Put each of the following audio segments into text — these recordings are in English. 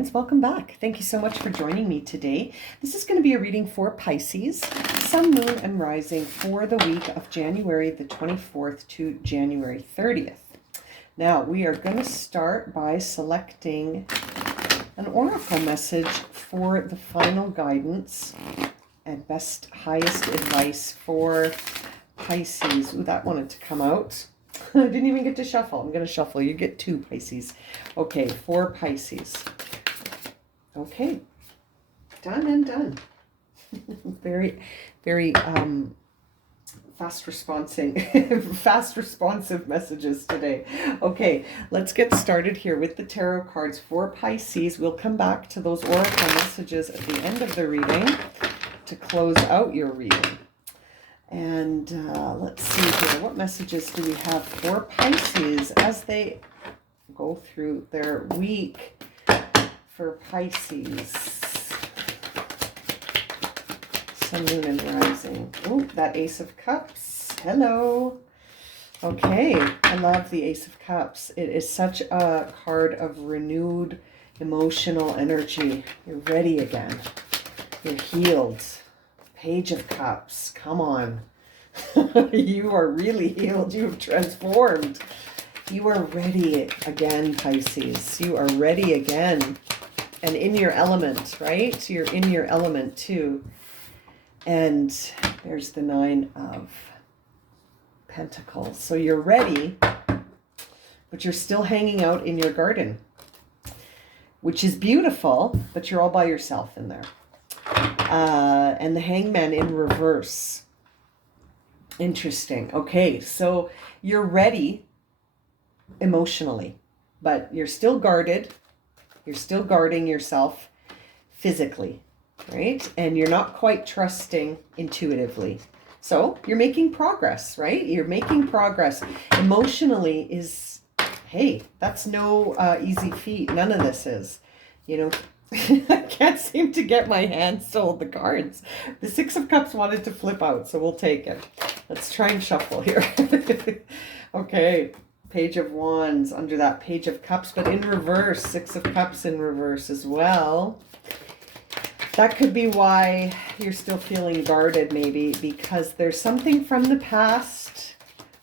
friends, welcome back. Thank you so much for joining me today. This is going to be a reading for Pisces, Sun, Moon, and Rising for the week of January the 24th to January 30th. Now, we are going to start by selecting an oracle message for the final guidance and best, highest advice for Pisces. Ooh, that wanted to come out. I didn't even get to shuffle. I'm going to shuffle. You get two, Pisces. Okay, for Pisces. Okay, done and done. Very fast responsive messages today. Okay, let's get started here with the tarot cards for Pisces. We'll come back to those oracle messages at the end of the reading to close out your reading. And let's see here, what messages do we have for Pisces as they go through their week for Pisces? Sun, Moon, and Rising. Oh, that Ace of Cups. Hello. Okay, I love the Ace of Cups. It is such a card of renewed emotional energy. You're ready again. You're healed. Page of Cups, come on. You are really healed. You have transformed. You are ready again, Pisces. You are ready again. And in your element, right? You're in your element too. And there's the Nine of Pentacles. So you're ready, but you're still hanging out in your garden, which is beautiful, but you're all by yourself in there. And the Hangman in reverse. Interesting. Okay, so you're ready emotionally, but you're still guarded. You're still guarding yourself physically, right? And you're not quite trusting intuitively. So you're making progress, right? You're making progress. Emotionally is, hey, that's no easy feat. None of this is, you know. I can't seem to get my hands to hold the cards. The Six of Cups wanted to flip out, so we'll take it. Let's try and shuffle here. Okay, Page of Wands under that Page of Cups, but in reverse, Six of Cups in reverse as well. That could be why you're still feeling guarded, maybe, because there's something from the past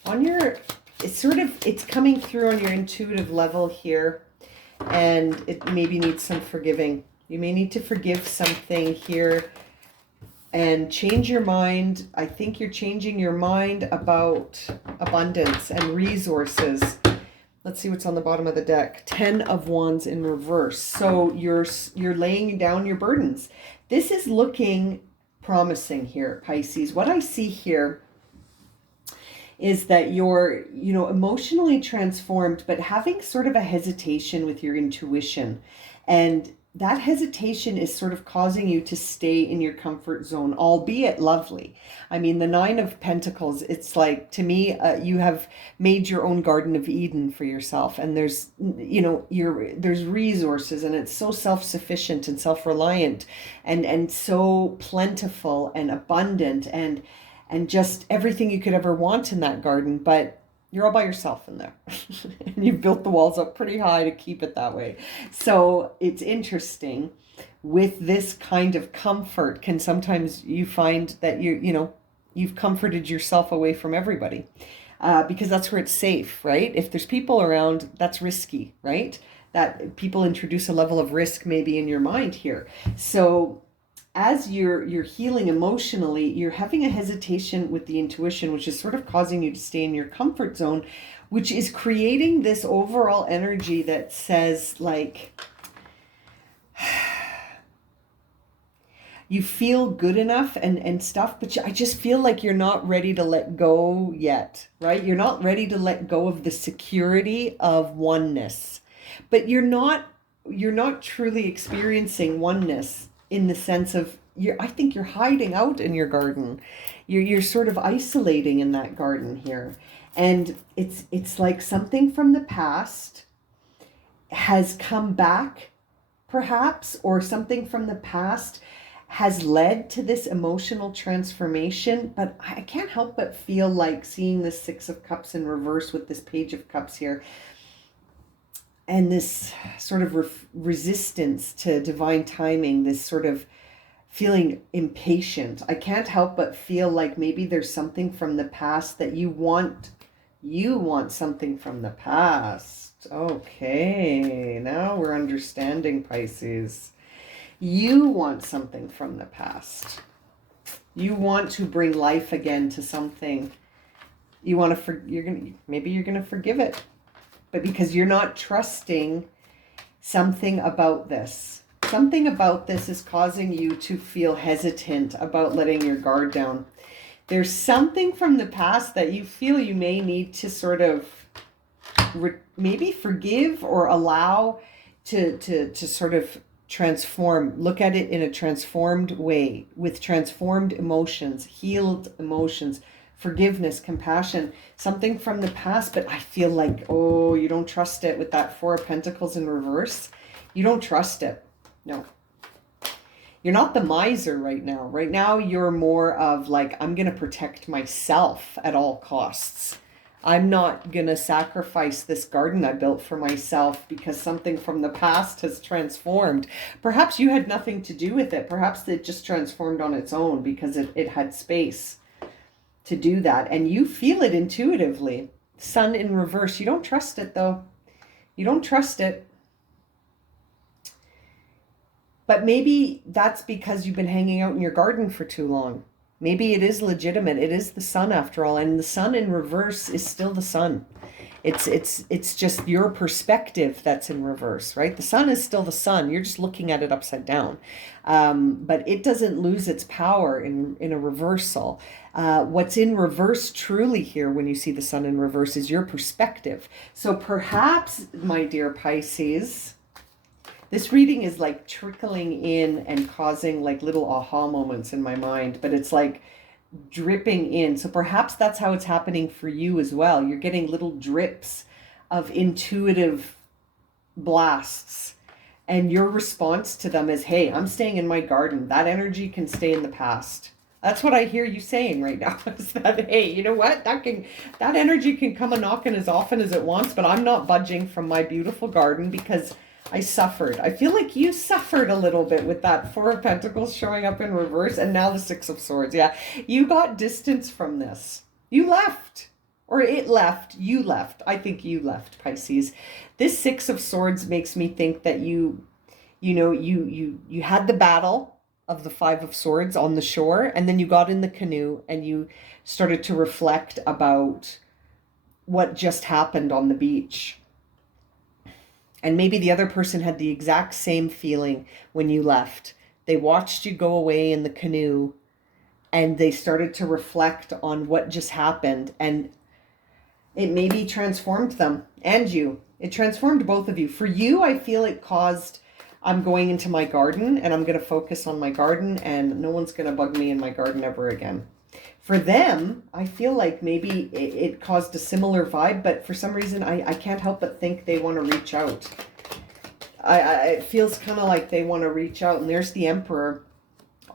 on your, it's coming through on your intuitive level here. And it maybe needs some forgiving. You may need to forgive something here and change your mind. I think you're changing your mind about abundance and resources. Let's see what's on the bottom of the deck. 10 of Wands in reverse. So you're laying down your burdens. This is looking promising here, Pisces. What I see here is that you're, emotionally transformed, but having sort of a hesitation with your intuition. And that hesitation is sort of causing you to stay in your comfort zone, albeit lovely. I mean, the Nine of Pentacles, it's like, to me, you have made your own Garden of Eden for yourself. And there's, there's resources, and it's so self-sufficient and self-reliant and so plentiful and abundant and just everything you could ever want in that garden, but you're all by yourself in there. And you've built the walls up pretty high to keep it that way. So it's interesting with this kind of comfort, can sometimes you find that you've comforted yourself away from everybody because that's where it's safe, right? If there's people around, that's risky, right? That people introduce a level of risk maybe in your mind here. So as you're healing emotionally, you're having a hesitation with the intuition, which is sort of causing you to stay in your comfort zone, which is creating this overall energy that says, like, you feel good enough and stuff, but I just feel like you're not ready to let go yet, right? You're not ready to let go of the security of oneness, but you're not truly experiencing oneness in the sense of, I think you're hiding out in your garden. You're sort of isolating in that garden here. And it's like something from the past has come back, perhaps, or something from the past has led to this emotional transformation. But I can't help but feel like, seeing the Six of Cups in reverse with this Page of Cups here, and this sort of resistance to divine timing, this sort of feeling impatient. I can't help but feel like maybe there's something from the past that you want. You want something from the past. Okay, now we're understanding, Pisces. You want something from the past. You want to bring life again to something. You want to maybe you're going to forgive it. But because you're not trusting something about this. Something about this is causing you to feel hesitant about letting your guard down. There's something from the past that you feel you may need to sort of maybe forgive or allow to sort of transform. Look at it in a transformed way, with transformed emotions, healed emotions, forgiveness, compassion, something from the past. But I feel like, oh, you don't trust it with that Four of Pentacles in reverse. You don't trust it. No. You're not the miser right now. Right now, you're more of like, I'm going to protect myself at all costs. I'm not going to sacrifice this garden I built for myself because something from the past has transformed. Perhaps you had nothing to do with it. Perhaps it just transformed on its own because it had space to do that. And you feel it intuitively. Sun in reverse. You don't trust it though. You don't trust it. But maybe that's because you've been hanging out in your garden for too long. Maybe it is legitimate. It is the sun after all. And the sun in reverse is still the sun. It's just your perspective that's in reverse, right? The sun is still the sun. You're just looking at it upside down. But it doesn't lose its power in a reversal. What's in reverse truly here when you see the sun in reverse is your perspective. So perhaps, my dear Pisces, this reading is like trickling in and causing like little aha moments in my mind, but it's like dripping in. So perhaps that's how it's happening for you as well. You're getting little drips of intuitive blasts, and your response to them is, hey, I'm staying in my garden. That energy can stay in the past. That's what I hear you saying right now, is that, hey, you know what? That energy can come a knocking as often as it wants, but I'm not budging from my beautiful garden because I suffered. I feel like you suffered a little bit with that Four of Pentacles showing up in reverse and now the Six of Swords. Yeah, you got distance from this. You left. Or it left. You left. I think you left, Pisces. This Six of Swords makes me think that you had the battle of the Five of Swords on the shore, and then you got in the canoe and you started to reflect about what just happened on the beach. And maybe the other person had the exact same feeling when you left. They watched you go away in the canoe and they started to reflect on what just happened. And it maybe transformed them and you. It transformed both of you. For you, I feel it caused, I'm going into my garden and I'm going to focus on my garden and no one's going to bug me in my garden ever again. For them, I feel like maybe it caused a similar vibe, but for some reason, I can't help but think they want to reach out. It feels kind of like they want to reach out, and there's the Emperor.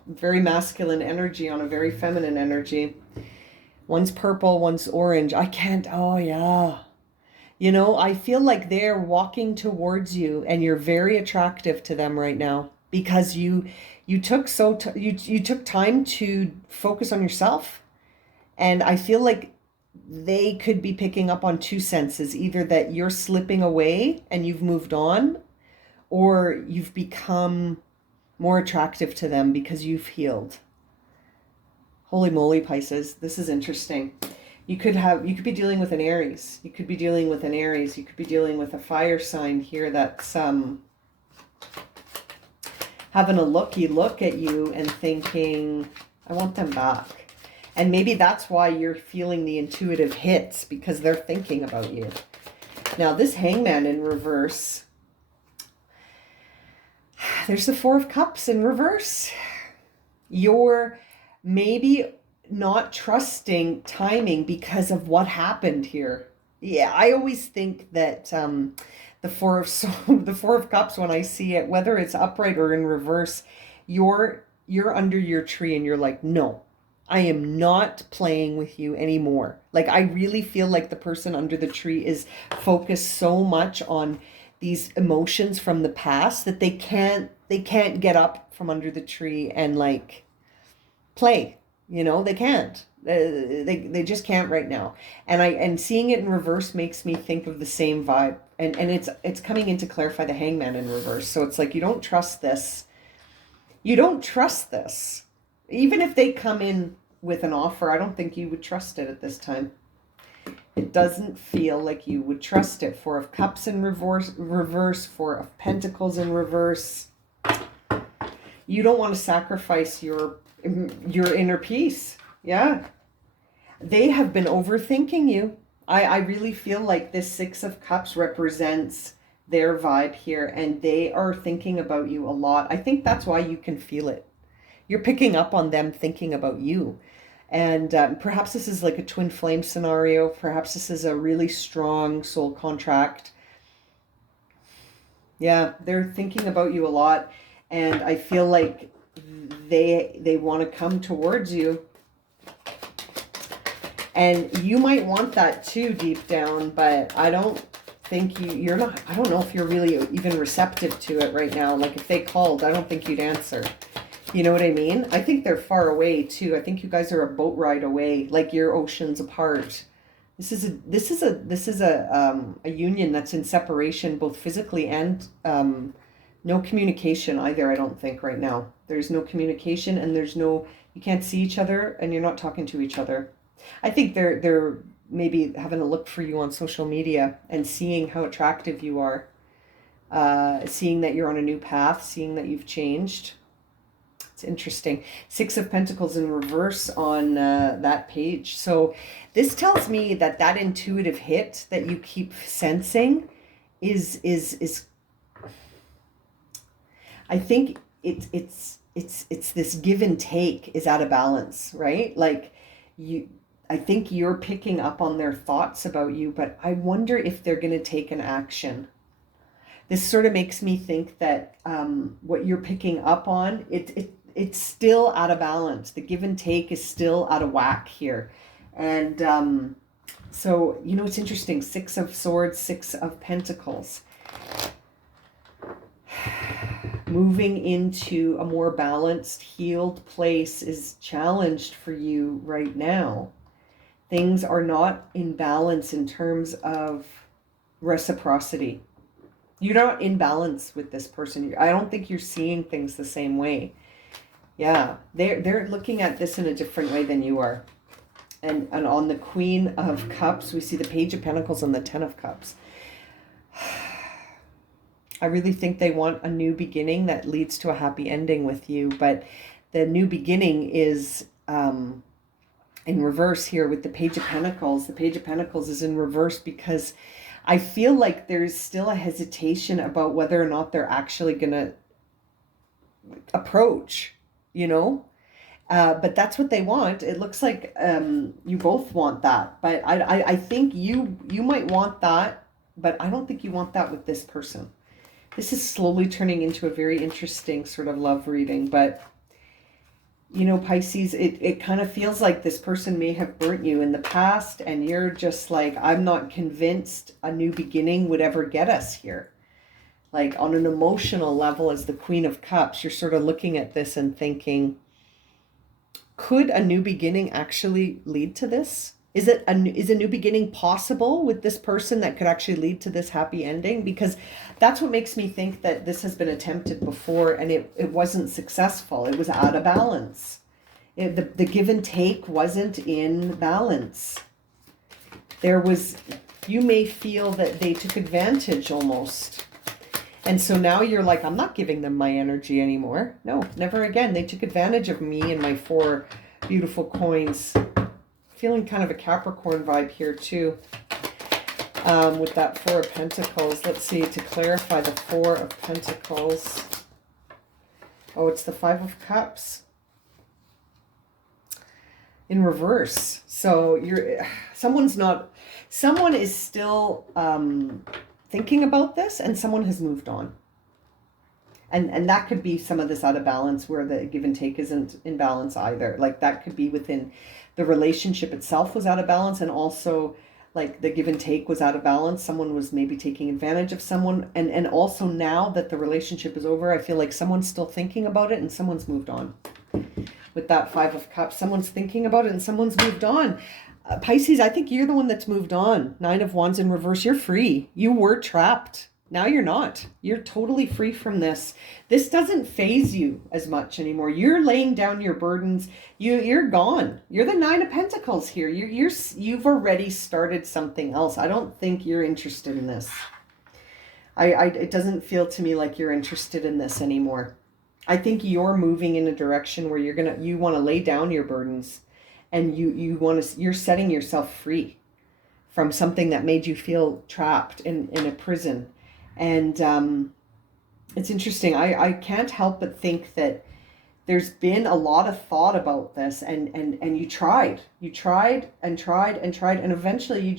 Very masculine energy on a very feminine energy. One's purple, one's orange. Oh yeah. You know, I feel like they're walking towards you, and you're very attractive to them right now because you took time to focus on yourself. And I feel like they could be picking up on two senses, either that you're slipping away and you've moved on, or you've become more attractive to them because you've healed. Holy moly, Pisces, this is interesting. You could be dealing with an Aries. You could be dealing with an Aries. You could be dealing with a fire sign here that's having a looky look at you and thinking, I want them back. And maybe that's why you're feeling the intuitive hits, because they're thinking about you. Now, this Hangman in reverse, there's the Four of Cups in reverse. You're maybe not trusting timing because of what happened here. Yeah, I always think that the Four of Cups, when I see it, whether it's upright or in reverse, you're under your tree and you're like, no, I am not playing with you anymore. Like, I really feel like the person under the tree is focused so much on these emotions from the past that they can't get up from under the tree and like play. They can't. They just can't right now. And seeing it in reverse makes me think of the same vibe. And it's coming in to clarify the Hangman in reverse. So it's like you don't trust this. You don't trust this. Even if they come in with an offer, I don't think you would trust it at this time. It doesn't feel like you would trust it. Four of Cups in reverse, Four of Pentacles in reverse. You don't want to sacrifice your inner peace. Yeah. They have been overthinking you. I really feel like this Six of Cups represents their vibe here, and they are thinking about you a lot. I think that's why you can feel it. You're picking up on them thinking about you. And perhaps this is like a twin flame scenario. Perhaps this is a really strong soul contract. Yeah, they're thinking about you a lot. And I feel like they want to come towards you. And you might want that too deep down, but I don't think you're not, I don't know if you're really even receptive to it right now. Like if they called, I don't think you'd answer. You know what I mean? I think they're far away too. I think you guys are a boat ride away, like you're oceans apart. This is a union that's in separation, both physically and no communication either. I don't think right now. There's no communication, and you can't see each other, and you're not talking to each other. I think they're maybe having a look for you on social media and seeing how attractive you are, seeing that you're on a new path, seeing that you've changed. It's interesting. Six of Pentacles in reverse on that page. So this tells me that intuitive hit that you keep sensing is I think it's this give and take is out of balance, right? Like I think you're picking up on their thoughts about you, but I wonder if they're going to take an action. This sort of makes me think that what you're picking up on, it's still out of balance. The give and take is still out of whack here. And so, it's interesting. Six of Swords, Six of Pentacles. Moving into a more balanced, healed place is challenged for you right now. Things are not in balance in terms of reciprocity. You're not in balance with this person. I don't think you're seeing things the same way. Yeah, they're looking at this in a different way than you are. And on the Queen of Cups, we see the Page of Pentacles and the Ten of Cups. I really think they want a new beginning that leads to a happy ending with you. But the new beginning is in reverse here with the Page of Pentacles. The Page of Pentacles is in reverse because I feel like there's still a hesitation about whether or not they're actually going to approach, but that's what they want. It looks like you both want that, but I think you might want that, but I don't think you want that with this person. This is slowly turning into a very interesting sort of love reading, but Pisces, it kind of feels like this person may have burnt you in the past, and you're just like, I'm not convinced a new beginning would ever get us here. Like on an emotional level, as the Queen of Cups, you're sort of looking at this and thinking, could a new beginning actually lead to this? Is a new beginning possible with this person that could actually lead to this happy ending? Because that's what makes me think that this has been attempted before and it wasn't successful. It was out of balance. The give and take wasn't in balance. You may feel that they took advantage almost. And so now you're like, I'm not giving them my energy anymore. No, never again. They took advantage of me and my 4 beautiful coins. Feeling kind of a Capricorn vibe here too. With that 4 of Pentacles. Let's see, to clarify the 4 of Pentacles. Oh, it's the 5 of Cups. In reverse. So someone is still thinking about this, and someone has moved on. And that could be some of this out of balance where the give and take isn't in balance either. Like that could be within the relationship itself was out of balance, and also like the give and take was out of balance. Someone was maybe taking advantage of someone. And also now that the relationship is over, I feel like someone's still thinking about it and someone's moved on. With that Five of Cups, someone's thinking about it and someone's moved on. Pisces, I think you're the one that's moved on. Nine of Wands in reverse, you're free. You were trapped. Now you're not. You're totally free from this. This doesn't faze you as much anymore. You're laying down your burdens. You're gone. You're the Nine of Pentacles here. You've already started something else. I don't think you're interested in this. It doesn't feel to me like you're interested in this anymore. I think you're moving in a direction where you want to lay down your burdens, and you're setting yourself free from something that made you feel trapped in a prison. And it's interesting. I can't help but think that there's been a lot of thought about this, and you tried and eventually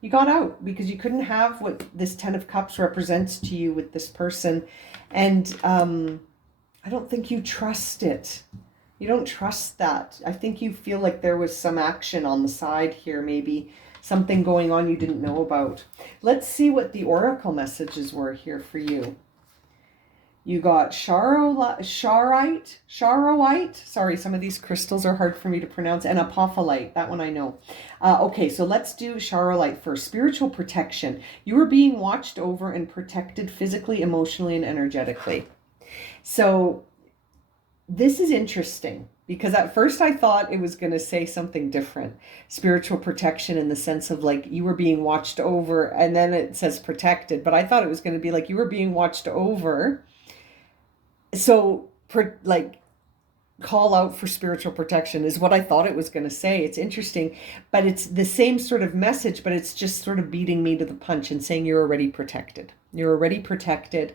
you got out because you couldn't have what this Ten of Cups represents to you with this person. And I don't think you trust it. You don't trust that. I think you feel like there was some action on the side here, maybe something going on you didn't know about. Let's see what the oracle messages were here for you. You got charoite. Sorry, some of these crystals are hard for me to pronounce. And apophyllite, that one I know. Okay, so let's do charoite first. Spiritual protection. You are being watched over and protected physically, emotionally, and energetically. So this is interesting because at first I thought it was going to say something different. Spiritual protection in the sense of like you were being watched over, and then it says protected. But I thought it was going to be like you were being watched over. So call out for spiritual protection is what I thought it was going to say. It's interesting, but it's the same sort of message, but it's just sort of beating me to the punch and saying you're already protected. You're already protected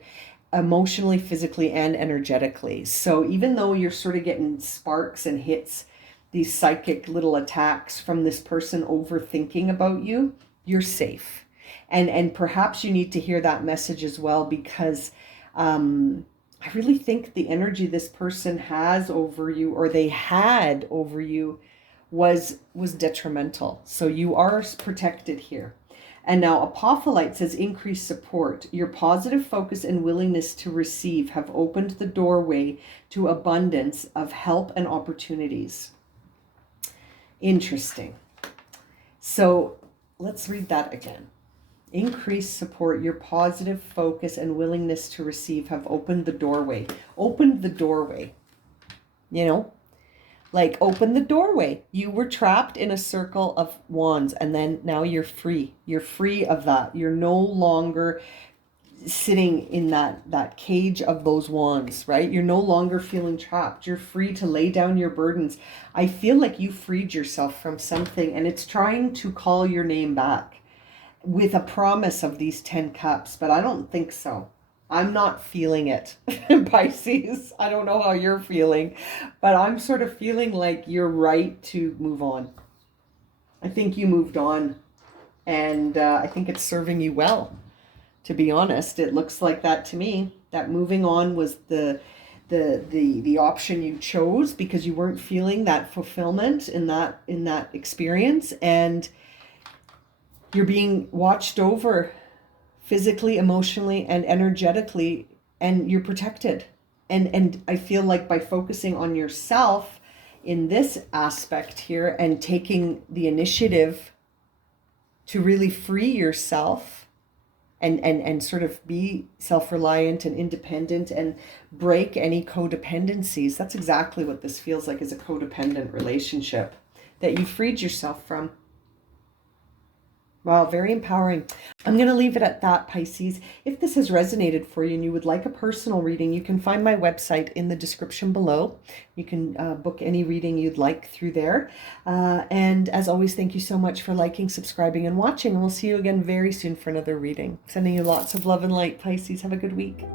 emotionally, physically, and energetically. So even though you're sort of getting sparks and hits, these psychic little attacks from this person overthinking about you, you're safe. And perhaps you need to hear that message as well, because I really think the energy this person has over you, or they had over you, was detrimental. So you are protected here. And now apophyllite says increased support. Your positive focus and willingness to receive have opened the doorway to abundance of help and opportunities. Interesting. So let's read that again. Increased support, your positive focus and willingness to receive have opened the doorway. Opened the doorway. You know? Like, open the doorway. You were trapped in a circle of wands, and then now you're free. You're free of that. You're no longer sitting in that cage of those wands, right? You're no longer feeling trapped. You're free to lay down your burdens. I feel like you freed yourself from something, and it's trying to call your name back with a promise of these 10 cups, but I don't think so. I'm not feeling it, Pisces. I don't know how you're feeling, but I'm sort of feeling like you're right to move on. I think you moved on, and I think it's serving you well, to be honest. It looks like that to me, that moving on was the option you chose because you weren't feeling that fulfillment in that experience, and you're being watched over physically, emotionally, and energetically, and you're protected. And I feel like by focusing on yourself in this aspect here and taking the initiative to really free yourself and sort of be self-reliant and independent and break any codependencies, that's exactly what this feels like, is a codependent relationship that you freed yourself from. Wow, very empowering. I'm going to leave it at that, Pisces. If this has resonated for you and you would like a personal reading, you can find my website in the description below. You can book any reading you'd like through there. And as always, thank you so much for liking, subscribing, and watching. And we'll see you again very soon for another reading. Sending you lots of love and light, Pisces. Have a good week.